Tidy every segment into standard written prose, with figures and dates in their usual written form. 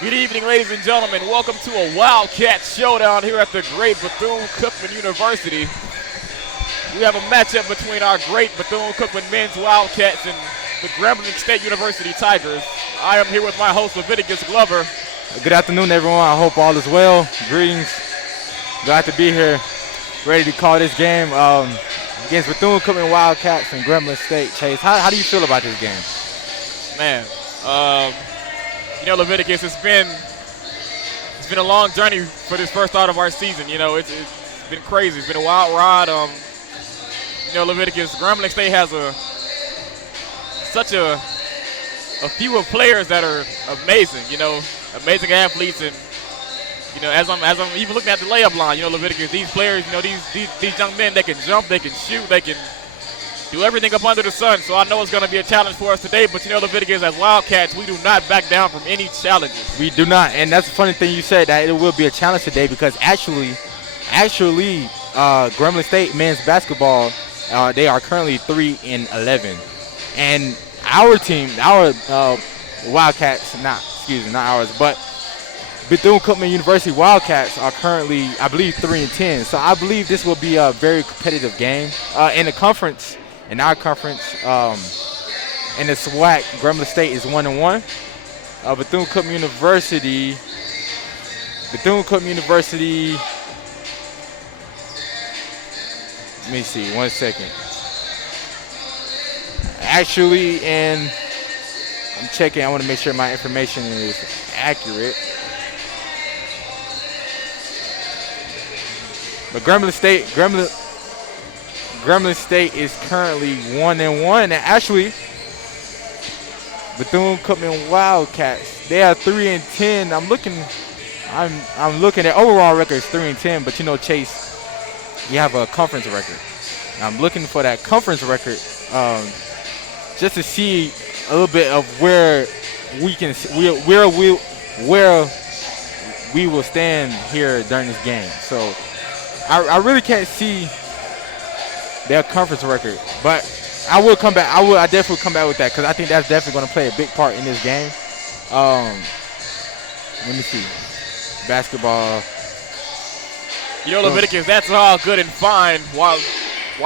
Good evening, ladies and gentlemen. Welcome to a Wildcats showdown here at the great Bethune-Cookman University. We have a matchup between our great Bethune-Cookman men's Wildcats and the Grambling State University Tigers. I am here with my host, Leviticus Glover. Good afternoon, everyone. I hope all is well. Greetings. Glad to be here, ready to call this game against Bethune-Cookman Wildcats and Grambling State. Chase, how do you feel about this game? Man, Leviticus, it's been a long journey for this first start of our season. It's been crazy. It's been a wild ride. Leviticus, Grambling State has such a few of players that are amazing. Amazing athletes, and as I'm even looking at the layup line, Leviticus, these players, these young men, they can jump, they can shoot, they can do everything up under the sun. So I know it's going to be a challenge for us today, but Leviticus, as Wildcats, we do not back down from any challenges. We do not, and that's the funny thing you said, that it will be a challenge today, because actually, Grambling State men's basketball, they are currently 3-11, and our team, Wildcats, not ours, but Bethune-Cookman University Wildcats are currently, I believe, 3-10. So I believe this will be a very competitive game in the conference. In our conference, in the SWAC, Grambling State is 1-1. Bethune-Cookman University. Let me see, 1 second. Actually, I'm checking. I want to make sure my information is accurate. But Grambling State is currently 1-1. And actually, Bethune-Cookman Wildcats, they are 3-10. I'm looking at overall record is 3-10, but Chase, you have a conference record. I'm looking for that conference record just to see a little bit of where we will stand here during this game. So I really can't see their conference record, but I will come back. I definitely come back with that, because I think that's definitely going to play a big part in this game. Let me see. Basketball. Leviticus, that's all good and fine. While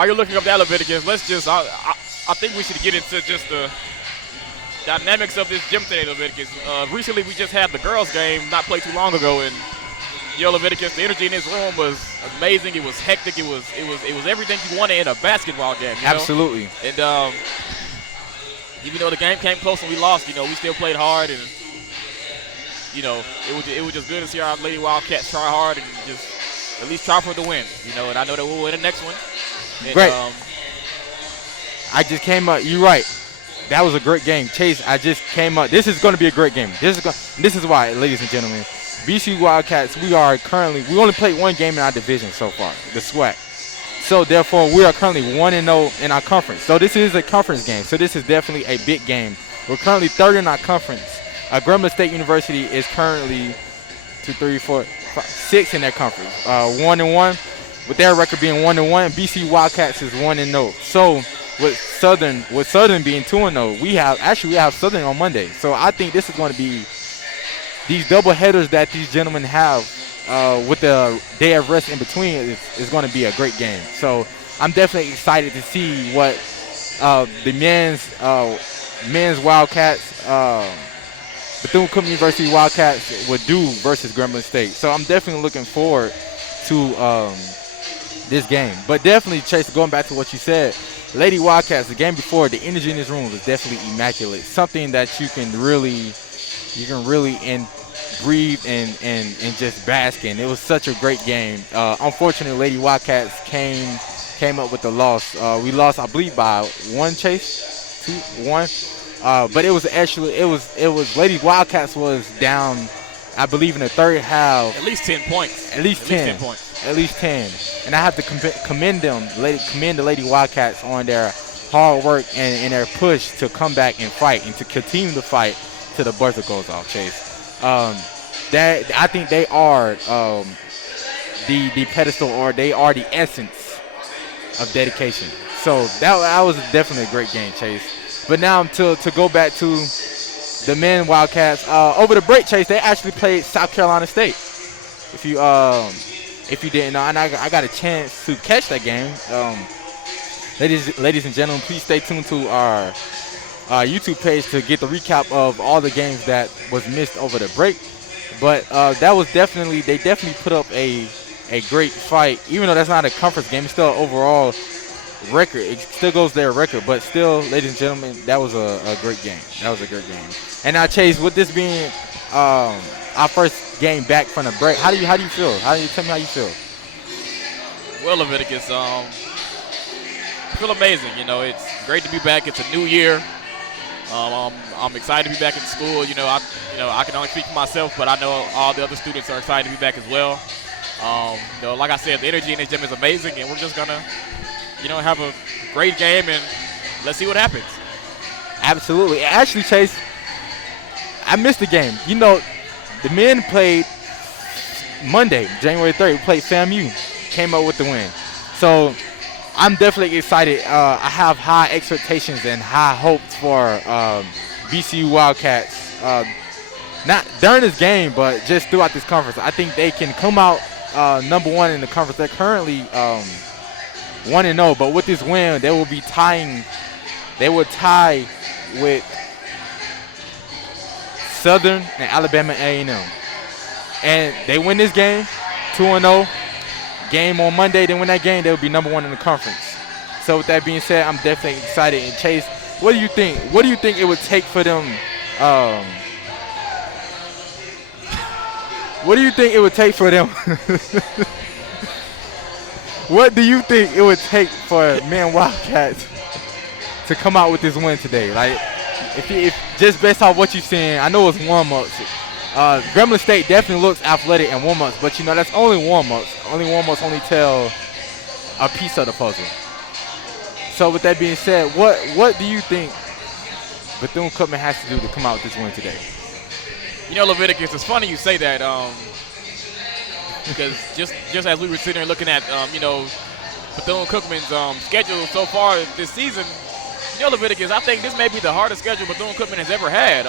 you're looking up that, Leviticus, I think we should get into just the dynamics of this gym today, Leviticus. Recently, we just had the girls' game not played too long ago, and Leviticus, the energy in this room was amazing. It was hectic. It was everything you wanted in a basketball game. Absolutely. And even though the game came close and we lost, we still played hard, and it was just good to see our Lady Wildcats try hard and just at least try for the win. And I know that we'll win the next one. And, great. I just came up. You're right. That was a great game, Chase. I just came up. This is going to be a great game. This is why, ladies and gentlemen, BC Wildcats, we only played one game in our division so far, the SWAC. So therefore, we are currently 1-0 in our conference. So this is a conference game. So this is definitely a big game. We're currently third in our conference. Grambling State University is currently 6 in their conference. 1-1, with their record being 1-1. BC Wildcats is 1-0. So with Southern being 2-0, we have Southern on Monday. So I think this is going to be these double headers that these gentlemen have with the day of rest in between is going to be a great game. So I'm definitely excited to see what the men's Wildcats, Bethune-Cookman University Wildcats would do versus Grambling State. So I'm definitely looking forward to this game. But definitely, Chase, going back to what you said, Lady Wildcats, the game before, the energy in this room was definitely immaculate. Something that you can really breathe and just bask in. It was such a great game. Unfortunately, Lady Wildcats came up with the loss. We lost, I believe, by 1, Chase, 2-1. But it was Lady Wildcats was down, I believe, in the third half. At least 10 points. At least 10 points. And I have to commend the Lady Wildcats on their hard work and their push to come back and fight and to continue to fight till the buzzer goes off, Chase. I think they are the pedestal, or they are the essence of dedication. So that was definitely a great game, Chase. But now to go back to the men Wildcats. Over the break, Chase, they actually played South Carolina State. If you didn't know, and I got a chance to catch that game. Ladies and gentlemen, please stay tuned to our YouTube page to get the recap of all the games that was missed over the break. But that was they definitely put up a great fight. Even though that's not a conference game, it's still an overall record. It still goes their record, but still, ladies and gentlemen, that was a great game. That was a great game. And now, Chase, with this being our first game back from the break, how do you feel? Tell me how you feel? Well, Leviticus, I feel amazing. You know, it's great to be back. It's a new year. I'm excited to be back in school. I can only speak for myself, but I know all the other students are excited to be back as well. Like I said, the energy in this gym is amazing, and we're just gonna, have a great game, and let's see what happens. Absolutely. Actually, Chase, I missed the game. The men played Monday, January 3rd. We played FAMU, came up with the win. So I'm definitely excited. I have high expectations and high hopes for BCU Wildcats. Not during this game, but just throughout this conference. I think they can come out number one in the conference. They're currently 1-0, but with this win, they will be tying. They will tie with Southern and Alabama A&M. And they win this game, 2-0. Game on Monday, they win that game, they will be number one in the conference. So with that being said, I'm definitely excited. And Chase, what do you think? What do you think it would take for them? What do you think it would take for them? What do you think it would take for men Wildcats to come out with this win today? Like, if just based off what you've seen, I know it's warm-ups. Grambling State definitely looks athletic in warm-ups, but that's only warm-ups. Warm-ups only tell a piece of the puzzle. So with that being said, what do you think Bethune-Cookman has to do to come out with this win today? Leviticus, it's funny you say that, because just as we were sitting there looking at Bethune-Cookman's schedule so far this season, Leviticus, I think this may be the hardest schedule Bethune-Cookman has ever had.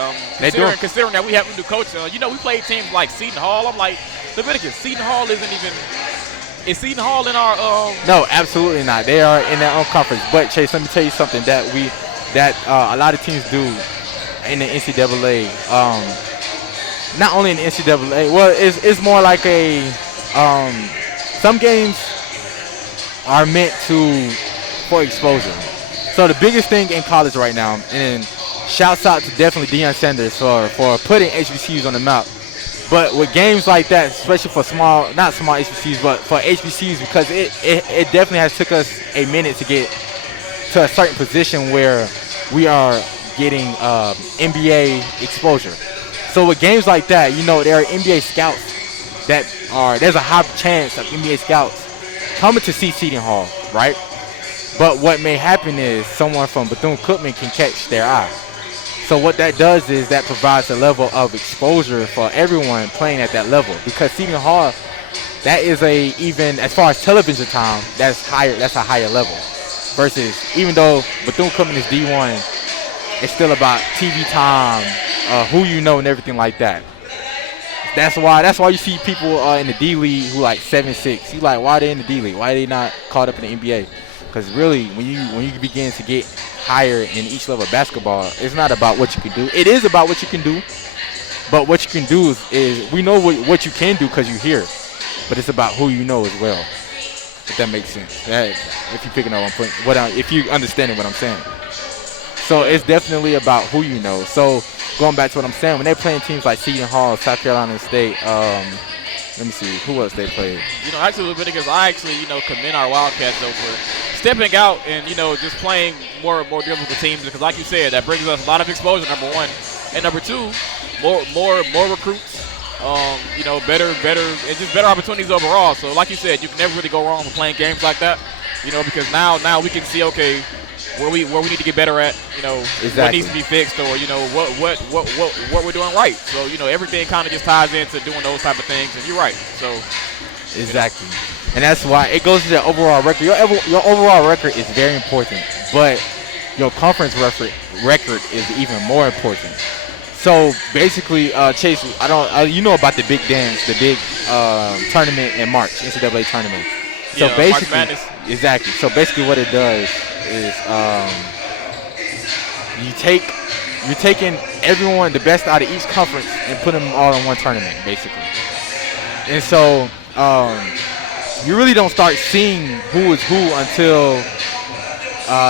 Considering that we have a new coach, we played teams like Seton Hall. I'm like, Leviticus, Seton Hall isn't even. Is Seton Hall in our? No, absolutely not. They are in their own conference. But Chase, let me tell you something that a lot of teams do in the NCAA. Not only in the NCAA. Well, it's more like some games are meant for exposure. So the biggest thing in college right now, and shouts out to definitely Deion Sanders for putting HBCUs on the map. But with games like that, especially for not small HBCUs, but for HBCUs, because it definitely has took us a minute to get to a certain position where we are getting NBA exposure. So with games like that, there are NBA scouts there's a high chance of NBA scouts coming to see Seton Hall, right? But what may happen is someone from Bethune-Cookman can catch their eye. So what that does is that provides a level of exposure for everyone playing at that level. Because Seton Hall, that is even as far as television time, that's a higher level. Versus even though Bethune-Cookman is D1, it's still about TV time, who and everything like that. That's why you see people in the D League who like 7-6. You like, why are they in the D League? Why are they not caught up in the NBA? Because really, when you begin to get higher in each level of basketball, it's not about what you can do. It is about what you can do, but what you can do is we know what you can do because you're here, but it's about who you know as well. If that makes sense. If you're picking up if you understanding what I'm saying. So it's definitely about who you know. So going back to what I'm saying, when they're playing teams like Seton Hall, South Carolina State, let me see, who else they played? Actually, Leviticus, I commend our Wildcats though for stepping out and, just playing more difficult teams because, like you said, that brings us a lot of exposure, number one. And number two, more recruits, better, and just better opportunities overall. So, like you said, you can never really go wrong with playing games like that, because now we can see, okay, where we need to get better at, exactly. What needs to be fixed or, what we're doing right. So, everything kind of just ties into doing those type of things, and you're right. So, exactly. And that's why it goes to the overall record. Your overall record is very important, but your conference record is even more important. So basically, Chase, you know about the big dance, the big tournament in March, NCAA tournament. So Yeah, basically, March Madness. exactly. So basically, what it does is you're taking everyone, the best out of each conference, and putting them all in one tournament, basically. And so you really don't start seeing who is who until,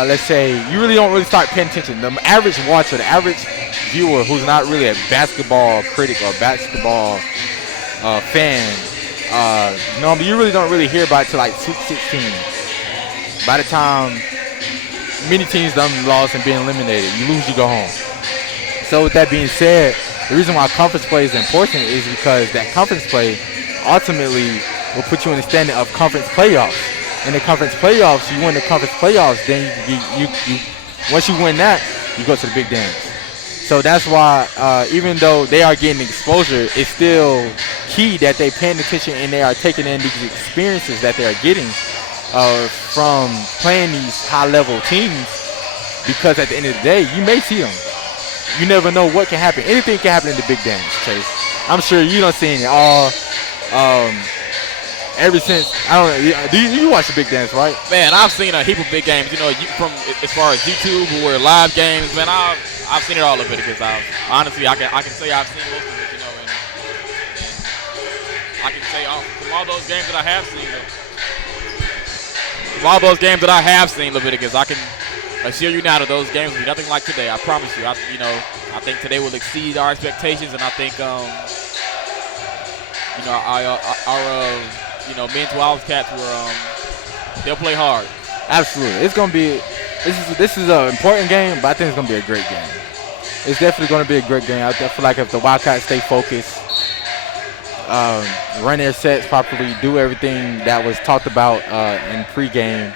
let's say, you really don't really start paying attention. The average watcher, the average viewer who's not really a basketball critic or basketball fan, no, but you really don't really hear about it till like 16. By the time many teams done lost and being eliminated, you lose, you go home. So with that being said, the reason why conference play is important is because that conference play ultimately will put you in the standing of conference playoffs. In the conference playoffs, you win the conference playoffs, then you once you win that, you go to the big dance. So that's why even though they are getting exposure, it's still key that they're paying attention and they are taking in these experiences that they are getting from playing these high-level teams, because at the end of the day, you may see them. You never know what can happen. Anything can happen in the big dance, Chase. I'm sure you don't see it all. Ever since, I don't know, do you watch the big dance, right? Man, I've seen a heap of big games. You know, from as far as YouTube or live games, man, I've seen it all, Leviticus. Honestly, I can say I've seen most of it. You know, and I can say from all those games that I have seen, Leviticus, I can assure you now that those games will be nothing like today. I promise you. I think today will exceed our expectations, and I think our men's Wildcats they'll play hard. Absolutely. It's gonna be this is an important game, but I think it's gonna be a great game. It's definitely gonna be a great game. I feel like if the Wildcats stay focused, run their sets properly, do everything that was talked about in pregame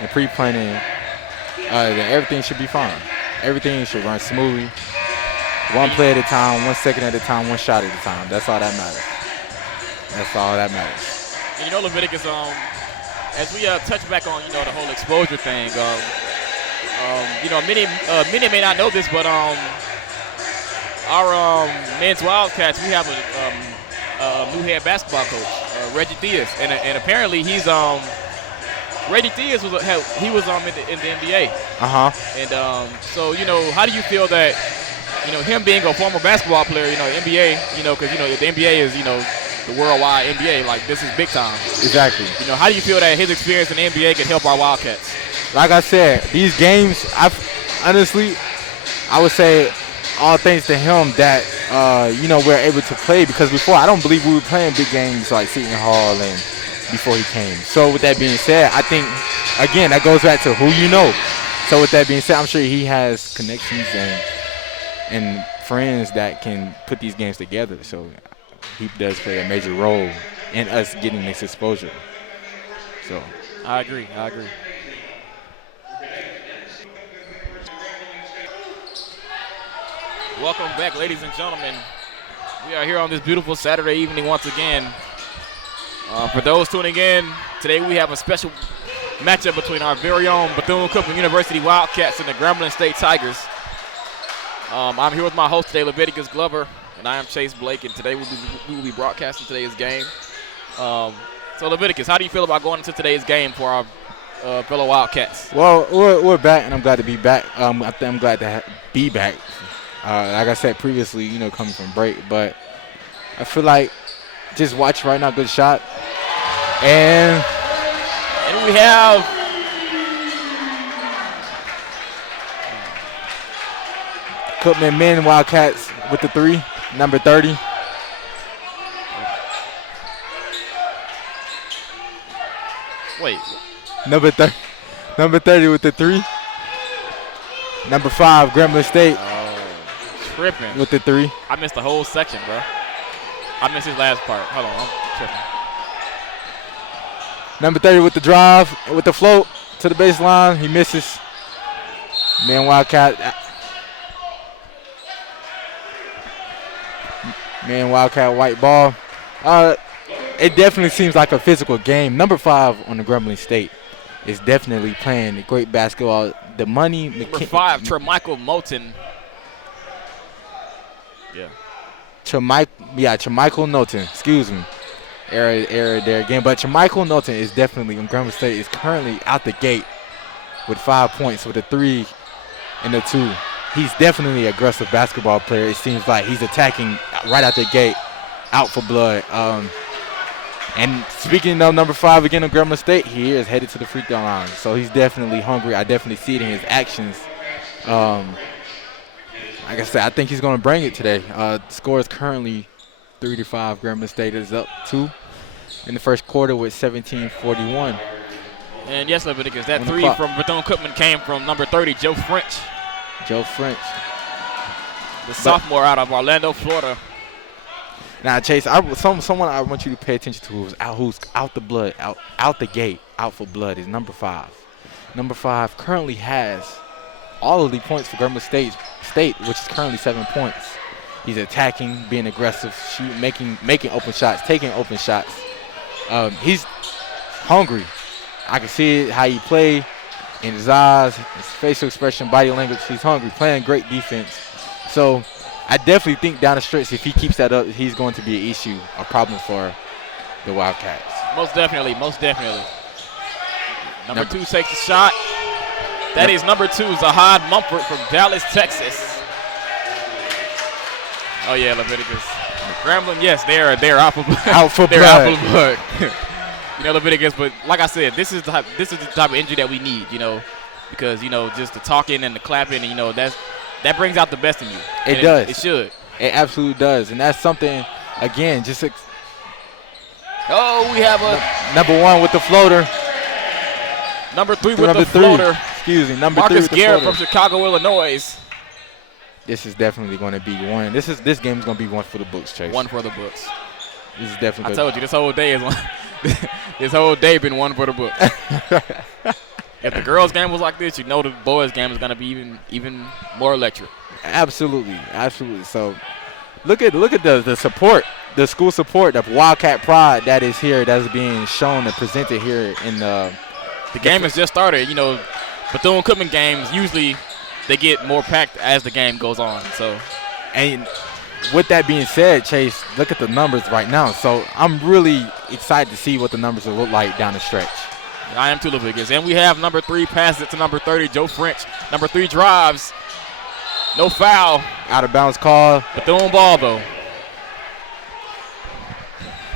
and pre-planning, then everything should be fine. Everything should run smoothly. One play at a time, 1 second at a time, one shot at a time. That's all that matters. That's all that matters. And you know, Leviticus, as we touch back on, the whole exposure thing, many may not know this, but our men's Wildcats, we have a new head basketball coach, Reggie Diaz, and apparently he's Reggie Diaz was in the NBA. And so how do you feel that him being a former basketball player, NBA, because the NBA is the worldwide NBA, like this is big time. Exactly. How do you feel that his experience in the NBA can help our Wildcats? Like I said, these games, I would say all thanks to him that we're able to play, because before I don't believe we were playing big games like Seton Hall and before he came. So with that being said, I think again that goes back to who you know. So with that being said, I'm sure he has connections and friends that can put these games together. So he does play a major role in us getting this exposure. So I agree. Welcome back, ladies and gentlemen. We are here on this beautiful Saturday evening once again. For those tuning in, today we have a special matchup between our very own Bethune-Cookman University Wildcats and the Grambling State Tigers. I'm here with my host today, Leviticus Glover, and I am Chase Blake, and today we will be broadcasting today's game. So Leviticus, how do you feel about going into today's game for our fellow Wildcats? Well, we're back, and I'm glad to be back. I'm glad to be back. Like I said previously, coming from break, but I feel like just watch right now, good shot. And we have Cookman men Wildcats with the 3, number 30. Wait. Number 30 with the 3. Number 5, Grambling State. Tripping. With the 3. I missed the whole section, bro. I missed his last part. Hold on, I'm tripping. Number 30 with the drive, with the float to the baseline. He misses. Man Wildcat white ball. It definitely seems like a physical game. Number 5 on the Grambling State is definitely playing great basketball. The money. Number 5, Tra'Micheal Moton. Yeah. Tra'Micheal Moton. Excuse me. Error there again. But Tra'Micheal Moton is definitely, in Grambling State, is currently out the gate with 5 points with a 3 and a 2. He's definitely an aggressive basketball player. It seems like he's attacking right out the gate, out for blood. And speaking of number 5 again on Grambling State, he is headed to the free throw line. So he's definitely hungry. I definitely see it in his actions. Like I said, I think he's going to bring it today. The score is currently 3-5. Grambling State is up 2 in the first quarter with 17-41. And yes, Leviticus, that 3 from Bethune-Cookman came from number 30, Joe French. Joe French. The sophomore out of Orlando, Florida. Now, Chase, someone I want you to pay attention to who's out the gate, out for blood is number 5. Number 5 currently has all of the points for Grambling State, which is currently 7 points. He's attacking, being aggressive, shooting, making open shots, taking open shots. He's hungry. I can see it, how he play in his eyes, his facial expression, body language. He's hungry, playing great defense. So I definitely think down the stretch, if he keeps that up, he's going to be an issue, a problem for the Wildcats. Most definitely. Number 2 takes the shot. That is number 2, Zahad Mumford from Dallas, Texas. Oh yeah, Leviticus. Grambling, yes, they're out for blood. Out for they're blood. out for blood. Leviticus, but like I said, this is the type of injury that we need, because just the talking and the clapping, and that brings out the best in you. It does. It should. It absolutely does, and that's something. Again, we have a number 1 with the floater. Number 3 with the floater. Excuse me, number Marcus 3 with the Garrett floater. from Chicago, Illinois. This is definitely going to be one. This game is going to be one for the books, Chase. One for the books. This is definitely. I told you, this whole day is one. This whole day been one for the books. If the girls' game was like this, the boys' game is going to be even more electric. Absolutely. So, look at the support, the school support, the Wildcat pride that is here, that is being shown and presented here in the. The game has just started. Bethune-Cookman games usually they get more packed as the game goes on. So, and with that being said, Chase, look at the numbers right now. So I'm really excited to see what the numbers will look like down the stretch. I am too, Leviticus. And we have number 3 passes it to number 30, Joe French. Number 3 drives. No foul. Out of bounds call. Bethune ball, though.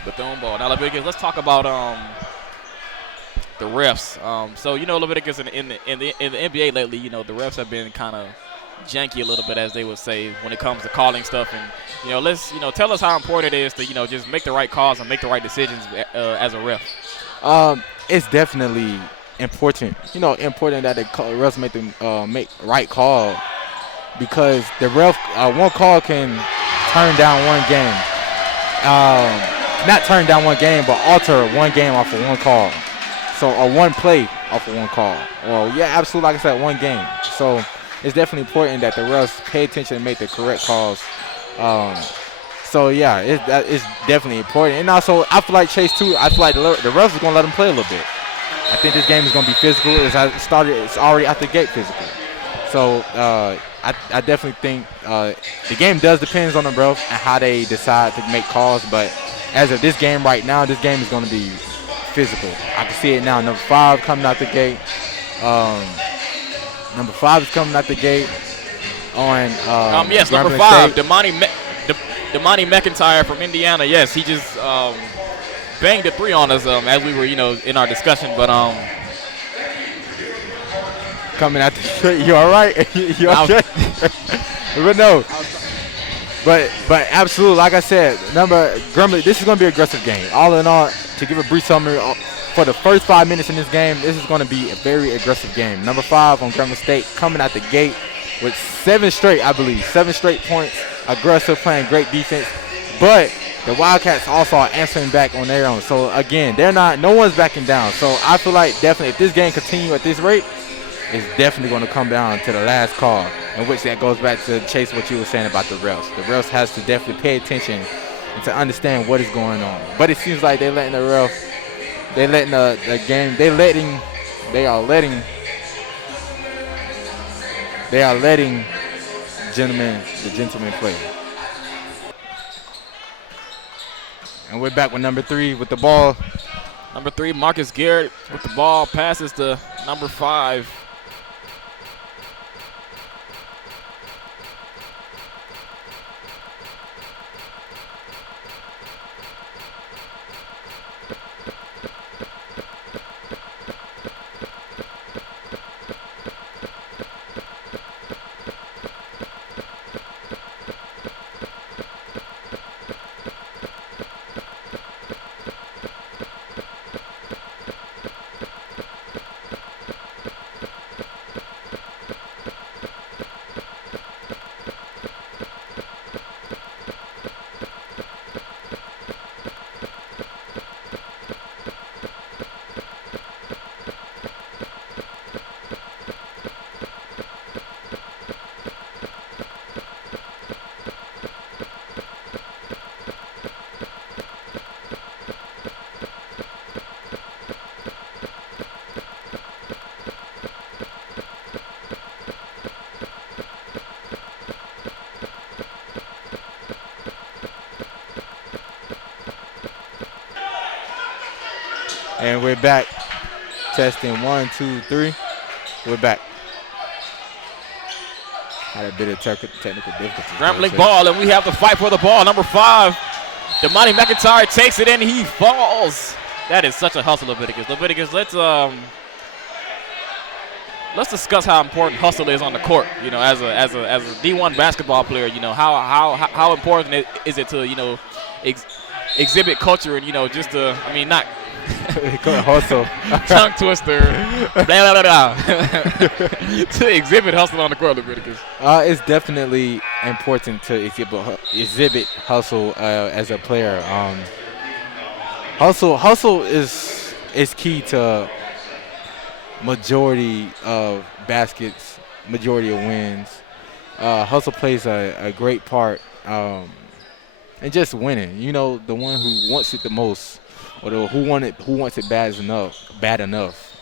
Bethune ball. Now, Leviticus, let's talk about the refs. So, Leviticus, in the NBA lately, the refs have been kind of janky a little bit, as they would say, when it comes to calling stuff. And, let's, tell us how important it is to, just make the right calls and make the right decisions as a ref. It's definitely important. Important that the refs make right call, because the ref one call can turn down one game. Not turn down one game, but alter one game off of one call. So, or one play off of one call. Or absolutely, like I said, one game. So it's definitely important that the refs pay attention and make the correct calls. It's definitely important. And also, I feel like Chase too. I feel like the refs is gonna let them play a little bit. I think this game is gonna be physical. It's already out the gate physical. So I definitely think the game does depends on the refs and how they decide to make calls. But as of this game right now, this game is gonna be physical. I can see it now. Number 5 coming out the gate. Number 5 is coming out the gate on. Yes, number 5, Damani McIntyre from Indiana. Yes, he just banged a 3 on us as we were, in our discussion. But coming out the you all right? You okay? But no. But absolutely, like I said, Grambling, this is going to be an aggressive game. All in all, to give a brief summary, for the first 5 minutes in this game, this is going to be a very aggressive game. Number 5 on Grambling State coming out the gate with 7 straight points, aggressive, playing great defense. But the Wildcats also are answering back on their own. So, again, no one's backing down. So, I feel like definitely if this game continues at this rate, it's definitely going to come down to the last call, in which that goes back to Chase, what you were saying about the refs. The refs has to definitely pay attention and to understand what is going on. But it seems like they're letting the game, they are letting the gentleman play. And we're back with number 3 with the ball. Number 3, Marcus Garrett with the ball, passes to number 5. And we're back. Testing 1, 2, 3. We're back. Had a bit of technical difficulty. Grambling ball, and we have the fight for the ball. Number 5, Damani McIntyre takes it and he falls. That is such a hustle, Leviticus. Leviticus, let's discuss how important hustle is on the court. You know, as a D1 basketball player, you know how important is it to exhibit culture and just to not. Hustle. Tongue twister. Blah, blah, blah, blah. To exhibit hustle on the court, Leviticus. It's definitely important to exhibit hustle as a player. Hustle is key to majority of baskets, majority of wins. Hustle plays a great part in just winning. You know, the one who wants it the most, or who wants it bad enough,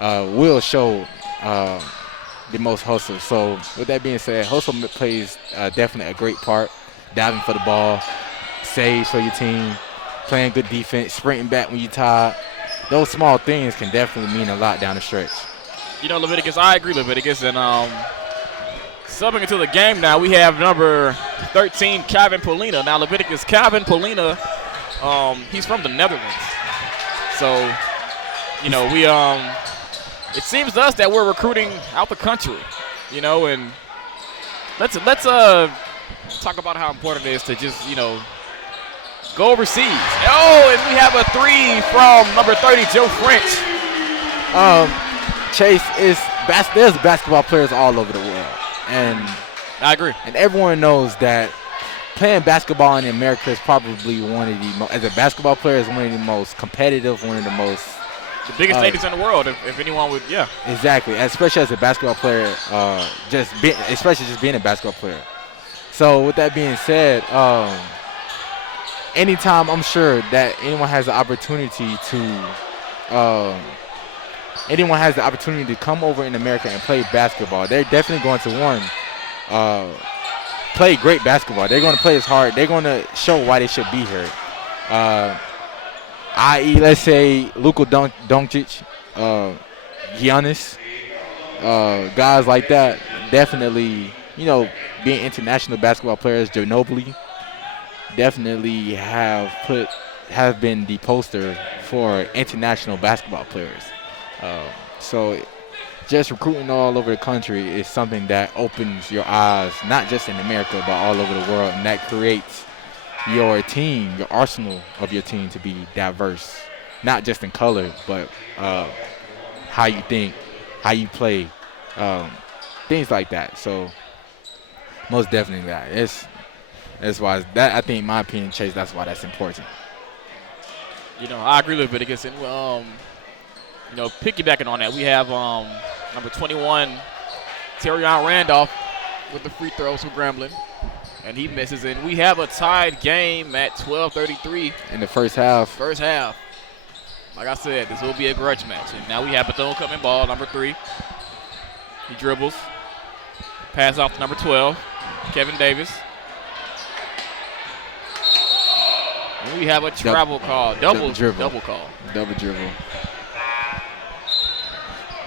will show the most hustle. So with that being said, hustle plays definitely a great part. Diving for the ball, saves for your team, playing good defense, sprinting back when you're tired. Those small things can definitely mean a lot down the stretch. You know, Leviticus, I agree, Leviticus. And subbing into the game now, we have number 13, Calvin Polina. Now, Leviticus, Calvin Polina, he's from the Netherlands. So, you know, it seems to us that we're recruiting out the country, you know, and let's talk about how important it is to just, go overseas. Oh, and we have a 3 from number 30, Joe French. Chase, there's basketball players all over the world, and I agree. And everyone knows that playing basketball in America is probably one of the most, as a basketball player, is one of the most competitive, one of the most. The biggest stadiums in the world, if anyone would, yeah. Exactly, especially as a basketball player, especially just being a basketball player. So with that being said, anytime I'm sure that anyone has the opportunity to come over in America and play basketball, they're definitely going to play great basketball. They're going to play as hard. They're going to show why they should be here. I.e., let's say Luka Doncic, Giannis, guys like that, definitely, being international basketball players, Ginobili, definitely have been the poster for international basketball players. So just recruiting all over the country is something that opens your eyes, not just in America, but all over the world, and that creates your team, your arsenal of your team to be diverse, not just in color, but how you think, how you play, things like that. So most definitely that. That's why I think, in my opinion, Chase, that's why that's important. I agree with Leviticus, and piggybacking on that, we have number 21, Terrion Randolph, with the free throws for Grambling, and he misses. And we have a tied game at 12:33 in the first half. Like I said, this will be a grudge match. And now we have Bethune-Cookman ball, number 3. He dribbles, pass off to number 12, Kevin Davis. And we have a travel call. Double call. Double dribble.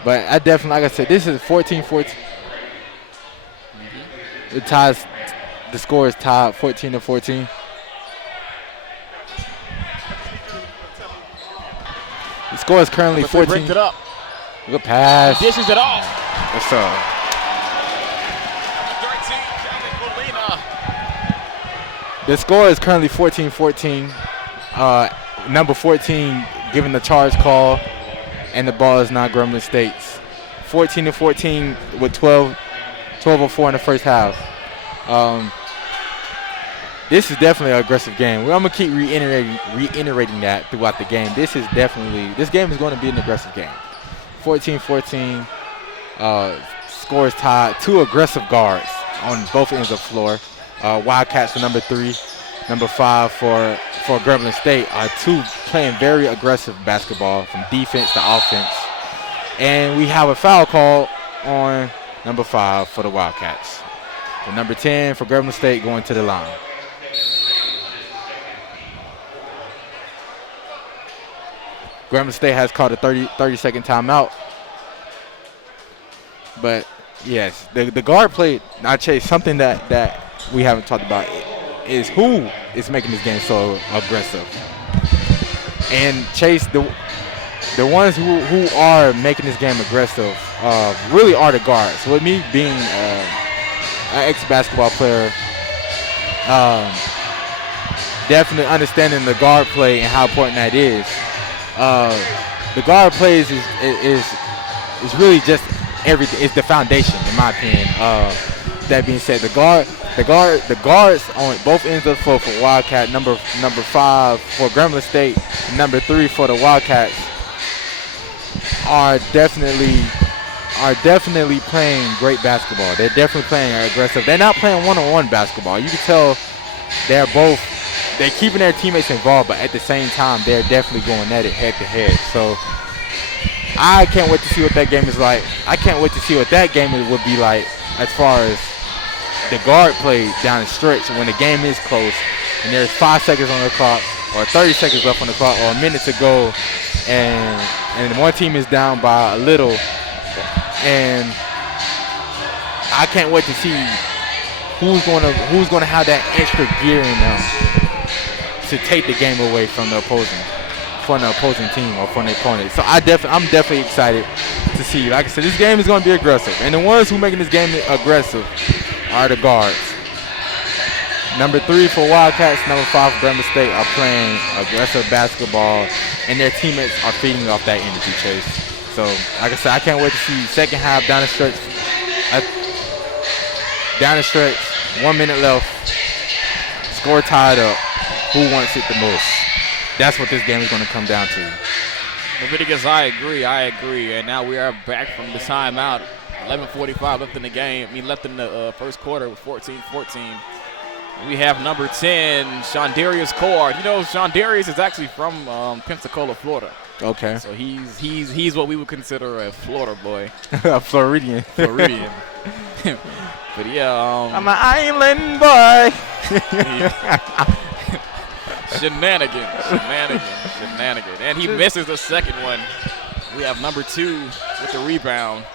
But I definitely, like I said, this is 14-14. The score is tied 14-14. The score is currently 14. Breaks it up. Good pass. Dishes it off. What's up? The score is currently 14-14. Number 14 giving the charge call, and the ball is now Grambling State's. 14-14 with 12:04 in the first half. This is definitely an aggressive game. I'm gonna keep reiterating that throughout the game. This game is going to be an aggressive game. 14-14. Score is tied. Two aggressive guards on both ends of the floor. Wildcats for number 3, number 5 for Grambling State are two playing very aggressive basketball from defense to offense. And we have a foul call on number 5 for the Wildcats. The number 10 for Grambling State going to the line. Grambling State has called a 30-second timeout. But yes, the guard play, now Chase, something that we haven't talked about is who is making this game so aggressive. And Chase, the ones who are making this game aggressive really are the guards. With me being an ex-basketball player, definitely understanding the guard play and how important that is. The guard plays is really just everything. It's the foundation, in my opinion. That being said, the guards on both ends of the floor for Wildcat, number 5 for Grambling State, number 3 for the Wildcats, are definitely playing great basketball. They're definitely playing aggressive. They're not playing one-on-one basketball. You can tell they're keeping their teammates involved, but at the same time, they're definitely going at it head-to-head. So I can't wait to see what that game is like. I can't wait to see what that game would be like as far as the guard play down the stretch when the game is close and there's 5 seconds on the clock or 30 seconds left on the clock or a minute to go, and one team is down by a little. And I can't wait to see who's going to have that extra gear in them to take the game away from the opposing team or from the opponent. So I'm definitely excited to see. Like I said, this game is going to be aggressive, and the ones who making this game aggressive are the guards. Number 3 for Wildcats, number 5 for Grambling State are playing aggressive basketball, and their teammates are feeding off that energy, Chase. So, like I said, I can't wait to see second half down the stretch. 1 minute left. Score tied up. Who wants it the most? That's what this game is going to come down to. Leviticus, I agree. And now we are back from the timeout. 11:45 left in the game. Left in the first quarter with 14-14. We have number 10, Shondarius Cord. You know, Shondarius is actually from Pensacola, Florida. Okay. So he's what we would consider a Florida boy. A Floridian. But yeah. I'm an island boy. Shenanigans. And he misses the second one. We have number 2 with the rebound,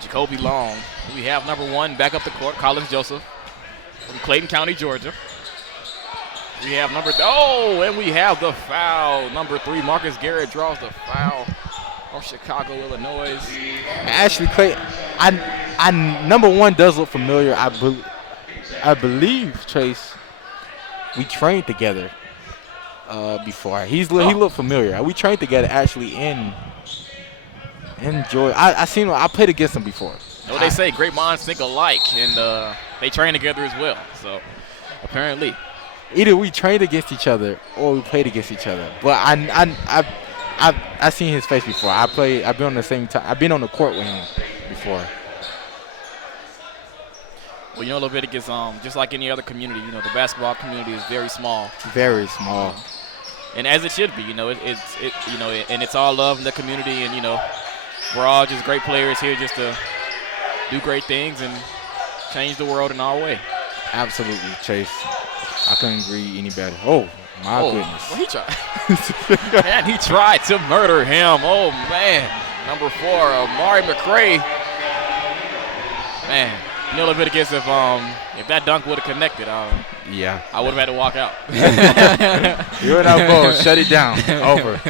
Jacoby Long. We have number 1 back up the court, Collins Joseph from Clayton County, Georgia. We have and we have the foul. Number 3, Marcus Garrett draws the foul from Chicago, Illinois. Actually, Clay, I number 1 does look familiar. I believe, Chase, we trained together before. He looked familiar. We trained together actually in Georgia. I played against him before. Well, they say great minds think alike, and they train together as well. So apparently, either we trained against each other or we played against each other. But I've seen his face before. I've been on the same time. I've been on the court with him before. Well, you know, Leviticus, just like any other community, you know, the basketball community is very small. Very small. And as it should be, you know, and it's all love in the community, and you know, we're all just great players here just to do great things and change the world in our way. Absolutely, Chase. I couldn't agree any better. Oh, my goodness. Well, he tried. Man, he tried to murder him. Oh, man. Number 4, Amari McCray. Man, you know, Leviticus, if that dunk would have connected, yeah, I would have had to walk out. You would have both shut it down. Over.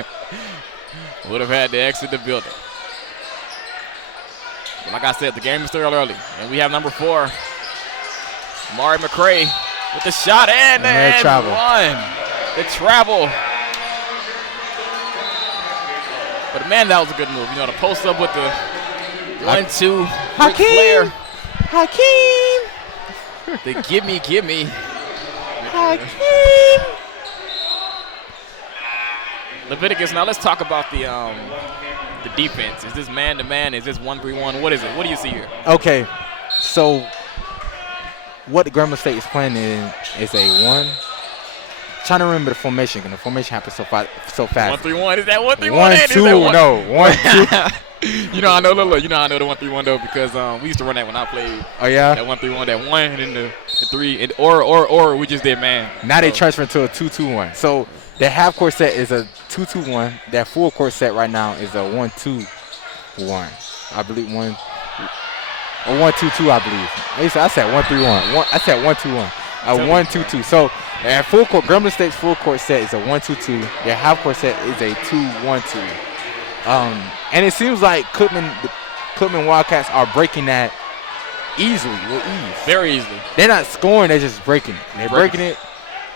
Would have had to exit the building. But like I said, the game is still early, and we have number 4, Amari McCray, with the shot and one. The travel. But man, that was a good move. You know, to post up with the 1-2. Hakeem. The gimme. Hakeem. Leviticus, now let's talk about the defense. Is this man-to-man? Is this 1-3-1? What is it? What do you see here? Okay, so what Grambling State is playing in is a 1. Trying to remember the formation, because the formation happens so fast. 1-3-1. Is that 1-3-1? 1-2. No, 1-2. You know I know the 1-3-1 though, because we used to run that when I played. Oh yeah. That 1-3-1, that 1, and then the 3, and or we just did man. Now they transfer to a 2-2-1. So the half court set is a 2-2-1. That full court set right now is a 1-2-1. I believe 1 or 1-2-2. I believe. I said 1-3-1. I said 1-2-1. A 1-2-2. So at full court, Grambling State's full court set is a 1-2-2. Their half court set is a 2-1-2. And it seems like Cookman Wildcats are breaking that easily, with ease. Very easily. They're not scoring; they're just breaking it. They're breaking it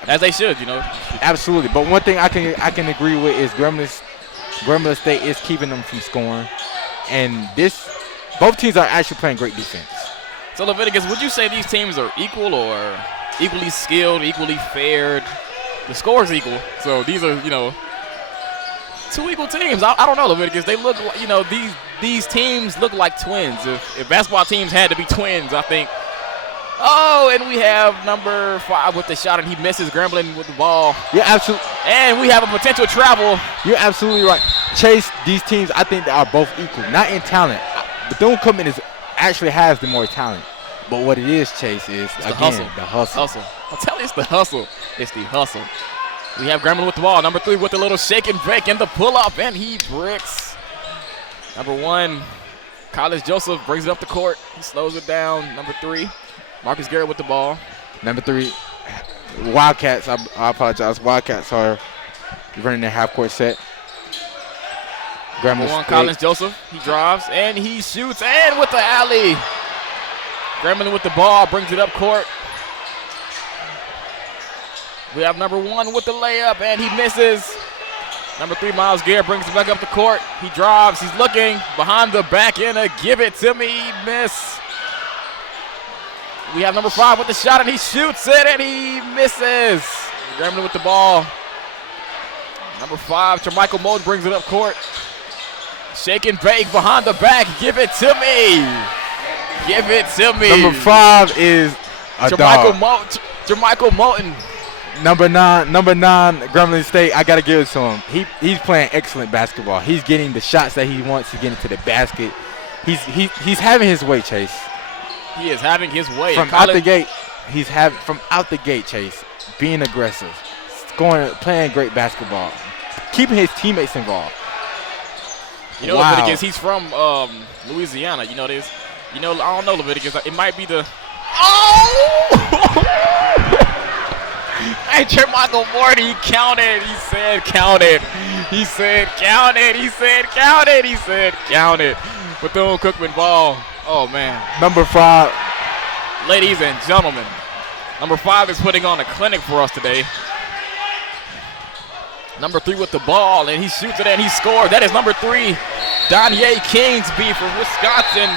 as they should, you know. Absolutely. But one thing I can agree with is Grambling State is keeping them from scoring, and both teams are actually playing great defense. So Leviticus, would you say these teams are equal or equally skilled, equally fared? The score is equal, so these are, you know, 2 equal teams. I don't know, Leviticus. They look, you know, these teams look like twins. If basketball teams had to be twins, I think. Oh, and we have number 5 with the shot, and he misses. Grambling with the ball. Yeah, absolutely. And we have a potential travel. You're absolutely right. Chase, these teams, I think they are both equal. Not in talent. Bethune-Cookman actually has the more talent. But what it is, Chase, is, it's again, the hustle. I'll tell you, it's the hustle. It's the hustle. We have Grambling with the ball. Number 3 with the little shake and bake and the pull-up, and he bricks. Number 1, College Joseph brings it up the court. He slows it down. Number 3, Marcus Garrett with the ball. Number 3, Wildcats. I apologize. Wildcats are running their half-court set. Number 1, College Joseph. He drives, and he shoots, and with the alley. Grambling with the ball, brings it up court. We have number 1 with the layup, and he misses. Number 3, Miles Garrett brings it back up the court. He drives. He's looking behind the back end. Give it to me. Miss. We have number 5 with the shot, and he shoots it, and he misses. Grambling with the ball. Number 5, Tra'Micheal Moton brings it up court. Shake and bake behind the back. Give it to me. Give it to me. Number 5 is a dog. Tra'Micheal Moton. Number 9, Grambling State. I gotta give it to him. He's playing excellent basketball. He's getting the shots that he wants to get into the basket. He's having his way, Chase. He is having his way. From out the gate, Chase. Being aggressive, scoring, playing great basketball, keeping his teammates involved. You know, Leviticus, he's from Louisiana. You know this. You know, I don't know, Leviticus. It might be the. Oh! Hey, Tra'Micheal Moton, he counted. He said count it. He said count it. He said count it. He said count it. Bethune-Cookman ball. Oh, man. Number 5. Ladies and gentlemen, number 5 is putting on a clinic for us today. Number 3 with the ball, and he shoots it and he scores. That is number 3, Donye Kingsby from Wisconsin.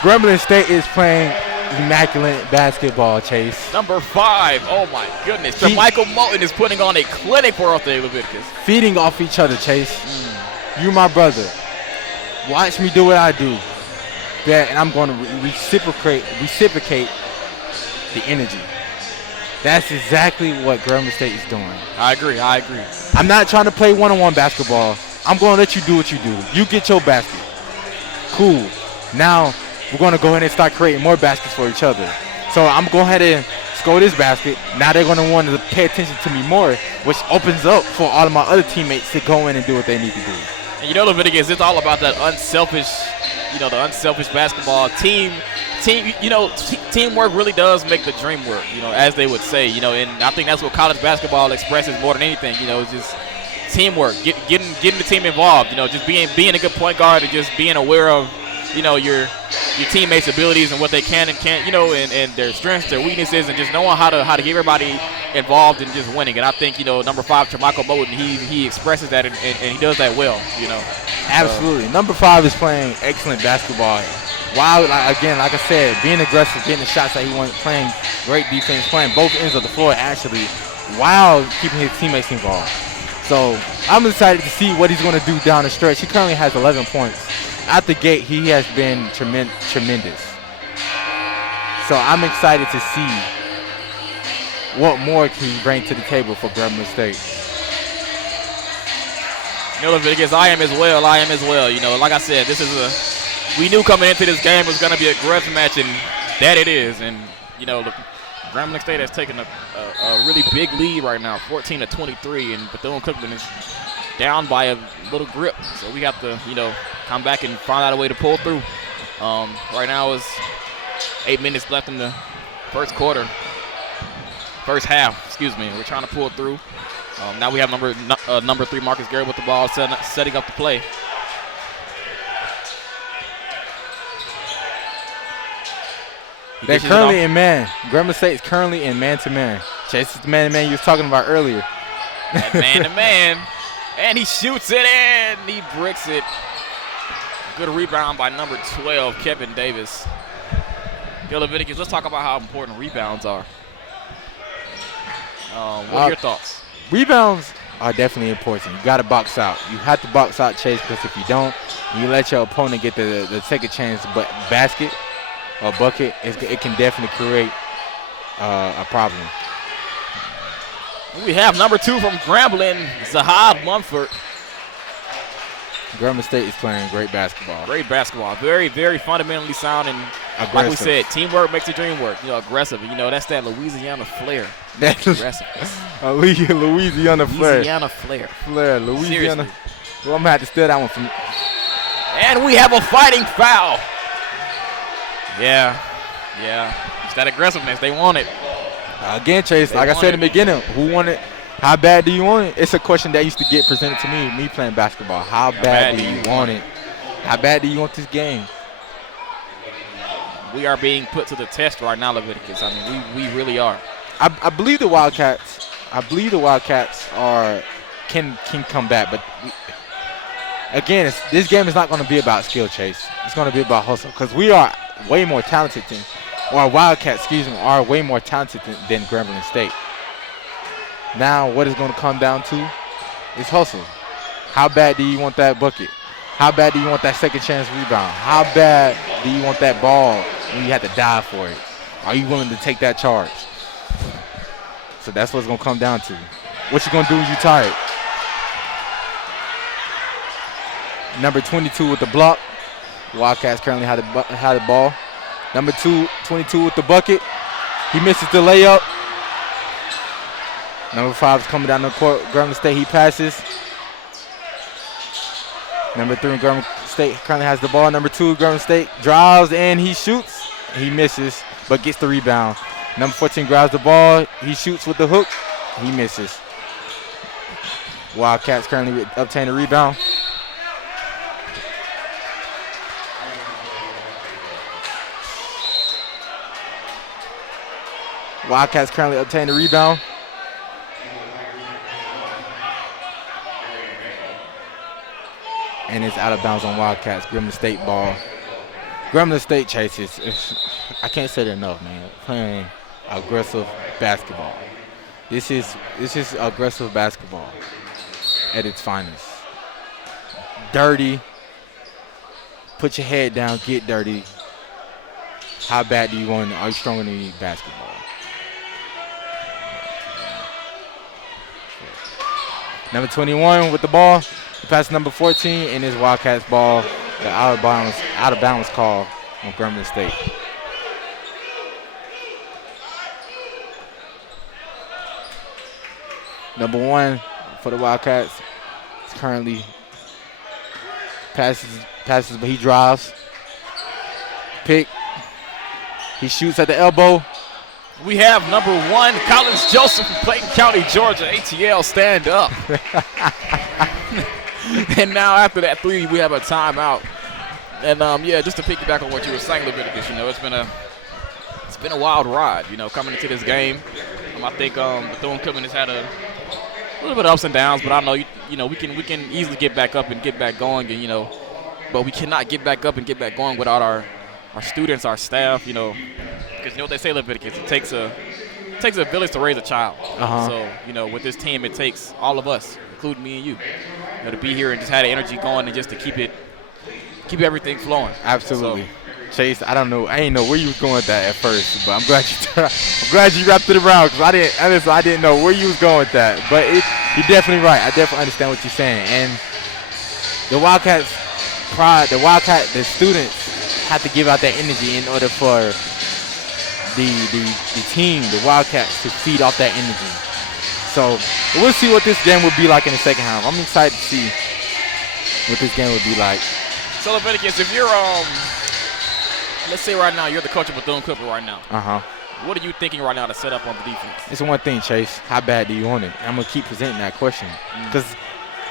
Grambling State is playing immaculate basketball, Chase. Number 5, oh my goodness. Tra'Micheal Moton is putting on a clinic for us today, Leviticus. Feeding off each other, Chase. You my brother. Watch me do what I do. Yeah, and I'm going to reciprocate the energy. That's exactly what Grambling State is doing. I agree. I'm not trying to play one-on-one basketball. I'm going to let you do what you do. You get your basket. Cool. Now, we're going to go ahead and start creating more baskets for each other. So I'm going ahead and score this basket. Now they're going to want to pay attention to me more, which opens up for all of my other teammates to go in and do what they need to do. And Leviticus, it's all about that unselfish, the unselfish basketball team. Teamwork really does make the dream work, as they would say, and I think that's what college basketball expresses more than anything, it's just teamwork, getting the team involved, just being a good point guard and just being aware of, your teammates' abilities and what they can and can't, and their strengths, their weaknesses, and just knowing how to get everybody involved in just winning. And I think, number 5, Tra'Micheal Moton, he expresses that and he does that well, Absolutely. Number 5 is playing excellent basketball. While, again, like I said, being aggressive, getting the shots that he wants, playing great defense, playing both ends of the floor, actually, while keeping his teammates involved. So I'm excited to see what he's going to do down the stretch. He currently has 11 points. At the gate, he has been tremendous. So I'm excited to see what more can he bring to the table for Grambling State. Leviticus, I am as well. Like I said, we knew coming into this game it was going to be a grudge match, and that it is. And, Grambling State has taken a really big lead right now, 14-23, and Bethune-Cookman is down by a little grip. So we have to, come back and find out a way to pull through. Right now is 8 minutes left in the first half. We're trying to pull through. Now we have number 3 Marcus Garrett with the ball, setting up the play. They're currently in man. Grambling State is currently in man-to-man. Chase is the man-to-man you was talking about earlier. That man-to-man. And he shoots it and he bricks it. Good rebound by number 12, Kevin Davis. Leviticus, let's talk about how important rebounds are. What are your thoughts? Rebounds are definitely important. You got to box out. You have to box out, Chase, because if you don't, you let your opponent get the second chance basket or bucket, it can definitely create a problem. We have number 2 from Grambling, Zahad Mumford. Grambling State is playing great basketball. Great basketball. Very, very fundamentally sound and aggressive. Like we said, teamwork makes the dream work. Aggressive. That's that Louisiana flair. That's aggressive. Louisiana flair. Louisiana. Seriously. Well, I'm going to have to steal that one from. And we have a fighting foul. Yeah. It's that aggressiveness. They want it. Again, Chase, like I said in the beginning, who want it? How bad do you want it? It's a question that used to get presented to me playing basketball. How bad do you want it? How bad do you want this game? We are being put to the test right now, Leviticus. We really are. I believe the Wildcats. Can come back, but again, this game is not going to be about skill, Chase. It's going to be about hustle because we are way more talented Wildcats, are way more talented than Grambling State. Now, what it's going to come down to is hustle. How bad do you want that bucket? How bad do you want that second chance rebound? How bad do you want that ball when you have to dive for it? Are you willing to take that charge? So that's what it's going to come down to. What you going to do when you're tired? Number 22 with the block. Wildcats currently had the ball. Number 22 with the bucket. He misses the layup. Number 5 is coming down the court. Grambling State, he passes. Number 3, Grambling State currently has the ball. Number 2, Grambling State drives and he shoots. He misses, but gets the rebound. Number 14 grabs the ball. He shoots with the hook. He misses. Wildcats currently obtain a rebound. Wildcats currently obtain the rebound. And it's out of bounds on Wildcats. Grambling State ball. Grambling State chases. I can't say it enough, man. Playing aggressive basketball. This is aggressive basketball at its finest. Dirty. Put your head down. Get dirty. How bad do you want it? Are you stronger than you basketball? Number 21 with the ball. He passes number 14 and his Wildcats ball. The out of bounds call on Grambling State. Number 1 for the Wildcats is currently passes, but he drives. Pick. He shoots at the elbow. We have number 1, Collins Joseph from Clayton County, Georgia. ATL, stand up. And now after that 3, we have a timeout. And yeah, just to piggyback on what you were saying, Leviticus, it's been a wild ride, coming into this game. I think Bethune-Cookman has had a little bit of ups and downs, but I know we can easily get back up and get back going, and but we cannot get back up and get back going without our students, our staff, because what they say, Leviticus, it takes a village to raise a child. So with this team, it takes all of us, including me and you, to be here and just have the energy going and just to keep everything flowing. Absolutely. So, Chase, I didn't know where you was going with that at first, but I'm glad you wrapped it around, because I didn't know where you was going with that. But you're definitely right. I definitely understand what you're saying. And the Wildcats the students have to give out that energy in order for the team, the Wildcats, to feed off that energy. So we'll see what this game will be like in the second half. I'm excited to see what this game will be like. So Leviticus, if you're let's say right now you're the coach of Bethune-Cookman right now. What are you thinking right now to set up on the defense? It's one thing, Chase. How bad do you want it? I'm gonna keep presenting that question because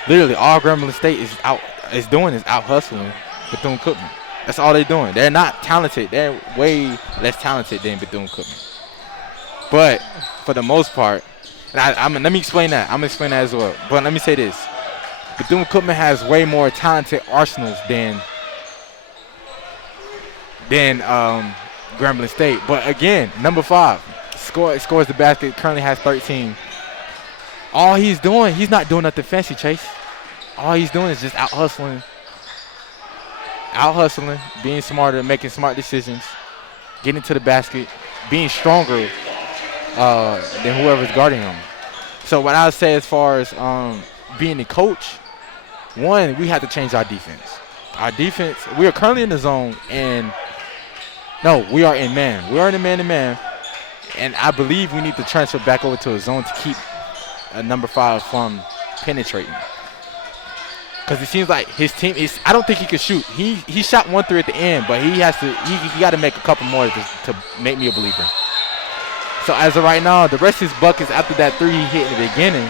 literally all Grambling State is out hustling Bethune-Cookman. That's all they're doing. They're not talented. They're way less talented than Bethune-Cookman. But for the most part, and let me explain that. I'm gonna explain that as well. But let me say this: Bethune-Cookman has way more talented arsenals than Grambling State. But again, number 5 scores the basket. Currently has 13. All he's doing, he's not doing nothing fancy, Chase. All he's doing is just out hustling, being smarter, making smart decisions, getting to the basket, being stronger than whoever's guarding him. So what I would say as far as being the coach, one, we have to change our defense. Our defense, we are currently in the zone, and no, we are in man. We are in the man-to-man, and I believe we need to transfer back over to a zone to keep number 5 from penetrating. Because it seems like his team is, I don't think he can shoot. He shot 1 3 at the end, but he got to make a couple more to make me a believer. So as of right now, the rest of his buckets after that 3 he hit in the beginning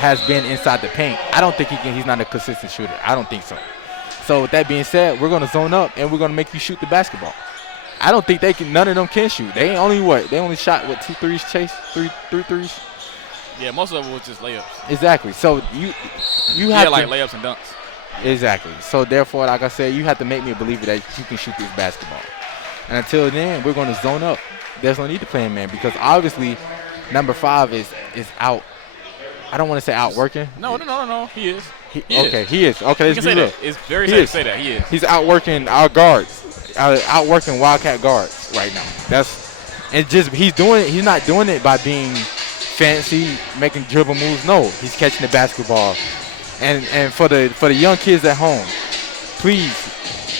has been inside the paint. I don't think he's not a consistent shooter. I don't think so. So with that being said, we're going to zone up and we're going to make you shoot the basketball. I don't think none of them can shoot. They only shot 2 threes, Chase? 3 threes? Yeah, most of them was just layups. Exactly. So you have like layups and dunks. Exactly. So therefore, like I said, you have to make me a believer that you can shoot this basketball. And until then, we're going to zone up. There's no need to play him, man, because obviously number 5 is out. I don't want to say out working. No. He is. He is. Okay, you can say that. It's very safe to say that. He is. He's outworking our guards, outworking Wildcat guards right now. He's not doing it by being fancy, making dribble moves. No, he's catching the basketball. And for the young kids at home, please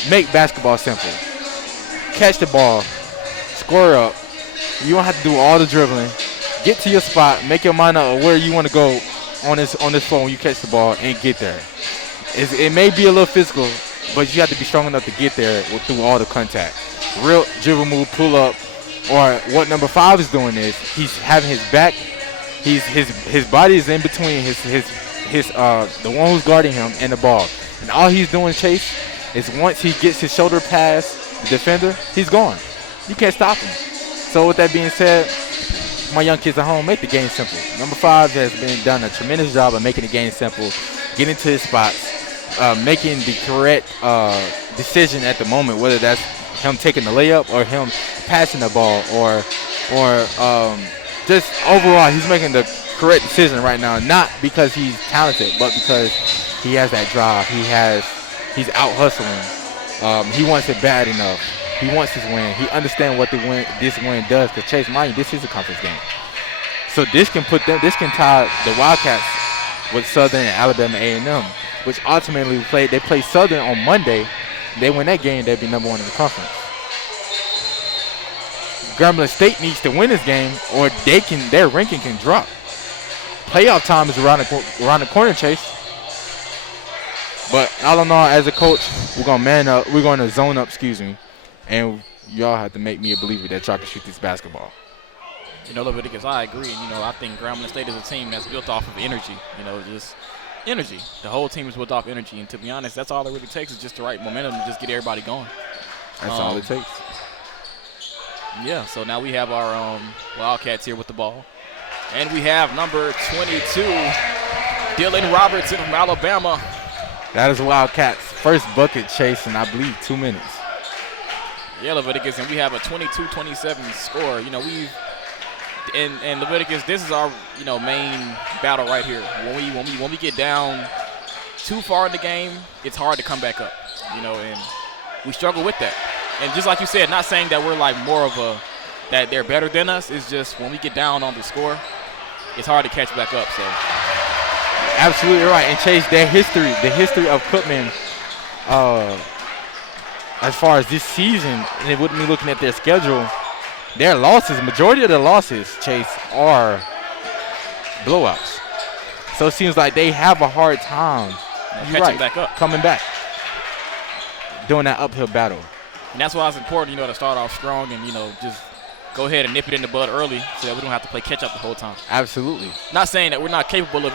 make basketball simple. Catch the ball, score up. You don't have to do all the dribbling. Get to your spot, make your mind up where you want to go on this floor when you catch the ball and get there. It may be a little physical, but you have to be strong enough to get there through all the contact. Real dribble move, pull up, or what number 5 is doing is he's having his back. His body is in between the one who's guarding him and the ball, and all he's doing, Chase, is once he gets his shoulder past the defender, he's gone. You can't stop him. So with that being said, my young kids at home, make the game simple. Number 5 has done a tremendous job of making the game simple, getting to his spots, making the correct decision at the moment, whether that's him taking the layup or him passing the ball or just overall he's making the correct decision right now, not because he's talented, but because he has that drive. He's out hustling. He wants it bad enough. He wants his win. He understands what this win does. Because Chase, mind you, this is a conference game. So this can tie the Wildcats with Southern and Alabama A&M, which ultimately they play Southern on Monday. They win that game, they'd be number 1 in the conference. Grambling State needs to win this game, or their ranking can drop. playoff time is around the corner, Chase. But all in all, as a coach, we're gonna man up. We're gonna zone up. Excuse me, and y'all have to make me a believer that y'all can shoot this basketball. You know, Leviticus, I agree. And, I think Grambling State is a team that's built off of energy. Just energy. The whole team is built off energy. And to be honest, that's all it really takes is just the right momentum to just get everybody going. That's all it takes. Yeah, so now we have our Wildcats here with the ball. And we have number 22, Dylan Robertson from Alabama. That is Wildcats' first bucket chase in, I believe, 2 minutes. Yeah, Leviticus, and we have a 22-27 score. And Leviticus, this is our main battle right here. When we get down too far in the game, it's hard to come back up. And we struggle with that. And just like you said, not saying that we're like more of that they're better than us. It's just when we get down on the score, it's hard to catch back up. So absolutely right. And Chase, the history of Cookman, as far as this season, and with me looking at their schedule, their losses, majority of their losses, Chase, are blowouts. So it seems like they have a hard time coming back, doing that uphill battle. And that's why it's important, to start off strong and, just go ahead and nip it in the bud early so that we don't have to play catch-up the whole time. Absolutely. Not saying that we're not capable of,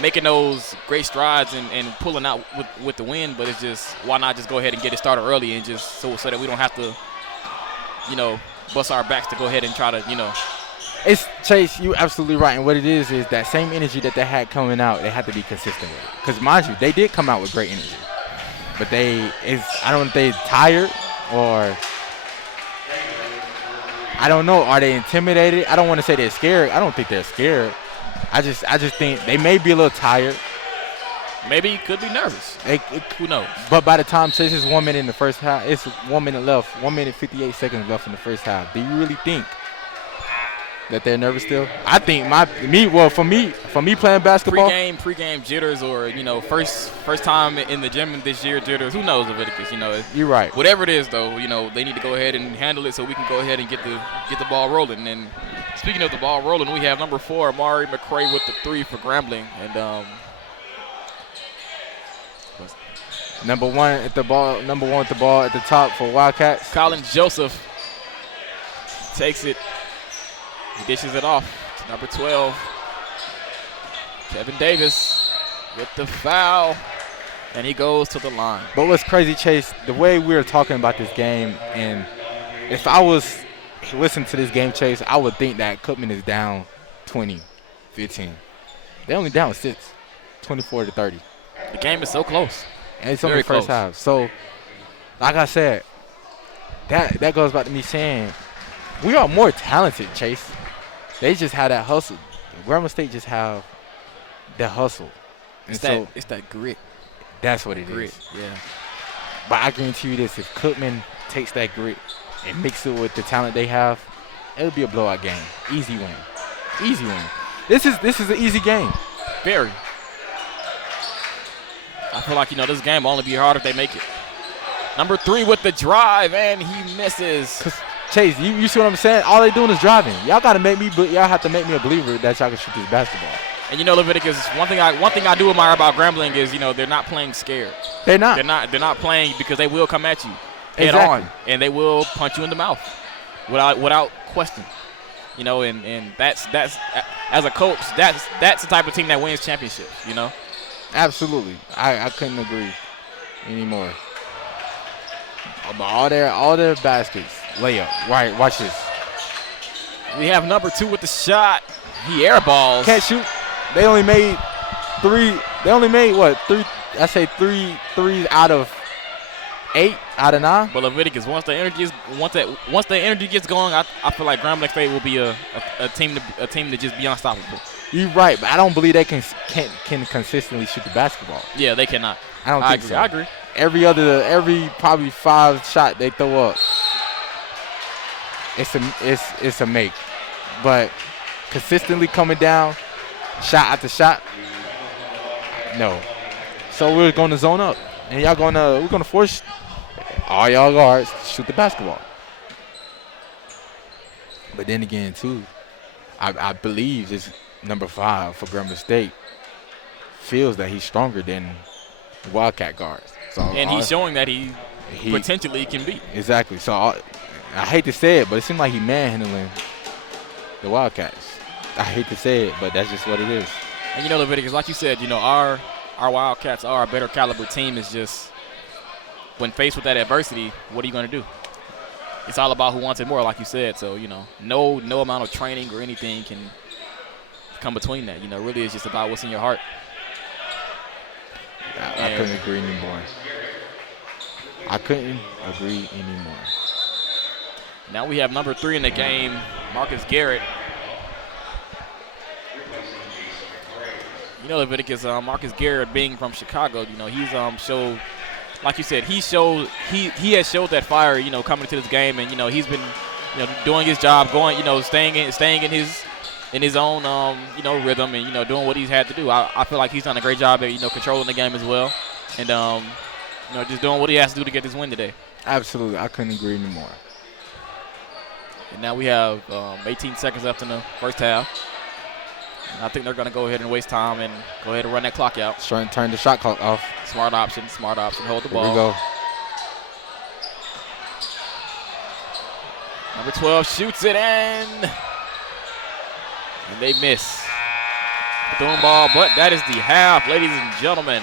making those great strides and pulling out with the win, but it's just why not just go ahead and get it started early and just so that we don't have to, bust our backs to go ahead and try to, It's Chase, you absolutely right. And what it is that same energy that they had coming out, they had to be consistent with it. Because mind you, they did come out with great energy. But I don't know if they're tired or I don't know. Are they intimidated? I don't want to say they're scared. I don't think they're scared. I just think they may be a little tired. Maybe could be nervous. Who knows? But by the time Chase is 1 minute in the first half, it's 1 minute left. 1 minute 58 seconds left in the first half. Do you really think that they're nervous still? I think for me playing basketball, pre-game jitters, or first time in the gym this year jitters. Who knows, Leviticus? You're right. Whatever it is, though, they need to go ahead and handle it so we can go ahead and get the ball rolling. And speaking of the ball rolling, we have number 4, Amari McCray with the 3 for Grambling, and number one with the ball at the top for Wildcats. Colin Joseph takes it. He dishes it off to number 12. Kevin Davis with the foul, and he goes to the line. But what's crazy, Chase, the way we were talking about this game, and if I was listening to this game, Chase, I would think that Cookman is down 20-15. They're only down 6, 24-30. The game is so close. And it's only the first half. So, like I said, that goes back to me saying we are more talented, Chase. They just have that hustle. Grambling State just have the hustle. It's that grit. That's what it is. Yeah. But I guarantee you this, if Cookman takes that grit and mix it with the talent they have, it'll be a blowout game. Easy win. This is an easy game. Very. I feel like, this game will only be hard if they make it. Number 3 with the drive, and he misses. Chase, you see what I'm saying? All they doing is driving. Y'all have to make me a believer that y'all can shoot this basketball. And Leviticus, one thing I do admire about Grambling is, they're not playing scared. They're not. They're not playing because they will come at you head on, and they will punch you in the mouth without question. And that's as a coach, that's the type of team that wins championships. Absolutely. I couldn't agree anymore. But all their baskets, layup. Right, watch this. We have number 2 with the shot. He airballs. Can't shoot. They only made 3. They only made what? 3. I say 3 threes out of 8 out of 9. But Leviticus, once the energy gets going, I feel like Grambling State will be a team to just be unstoppable. You're right, but I don't believe they can consistently shoot the basketball. Yeah, they cannot. I don't think so. I agree. Every probably 5 shot they throw up, it's a make. But consistently coming down, shot after shot, no. So we're going to zone up, and we're gonna force all y'all guards to shoot the basketball. But then again, too, I believe number 5 for Grambling State, feels that he's stronger than the Wildcat guards. So and he's showing that he potentially can be. Exactly. So I hate to say it, but it seems like he's manhandling the Wildcats. I hate to say it, but that's just what it is. And, you know, Leviticus, like you said, you know, our Wildcats are a better caliber team. It's just when faced with that adversity, what are you going to do? It's all about who wants it more, like you said. So, you know, no amount of training or anything can come between that. You know, really it's just about what's in your heart. I couldn't agree anymore. I couldn't agree anymore. Now we have number 3 in the game, Marcus Garrett. You know, Leviticus, Marcus Garrett being from Chicago, you know, he's showed, like you said, he has showed that fire, you know, coming into this game, and you know he's been, you know, doing his job, going, you know, staying in his own, you know, rhythm, and you know, doing what he's had to do. I feel like he's done a great job at, you know, controlling the game as well, and you know, just doing what he has to do to get this win today. Absolutely, I couldn't agree anymore. And now we have 18 seconds left in the first half. And I think they're going to go ahead and waste time and go ahead and run that clock out. Trying to turn the shot clock off. Smart option. Hold the ball. Here we go. Number 12 shoots it and they miss. Bethune ball, but that is the half, ladies and gentlemen.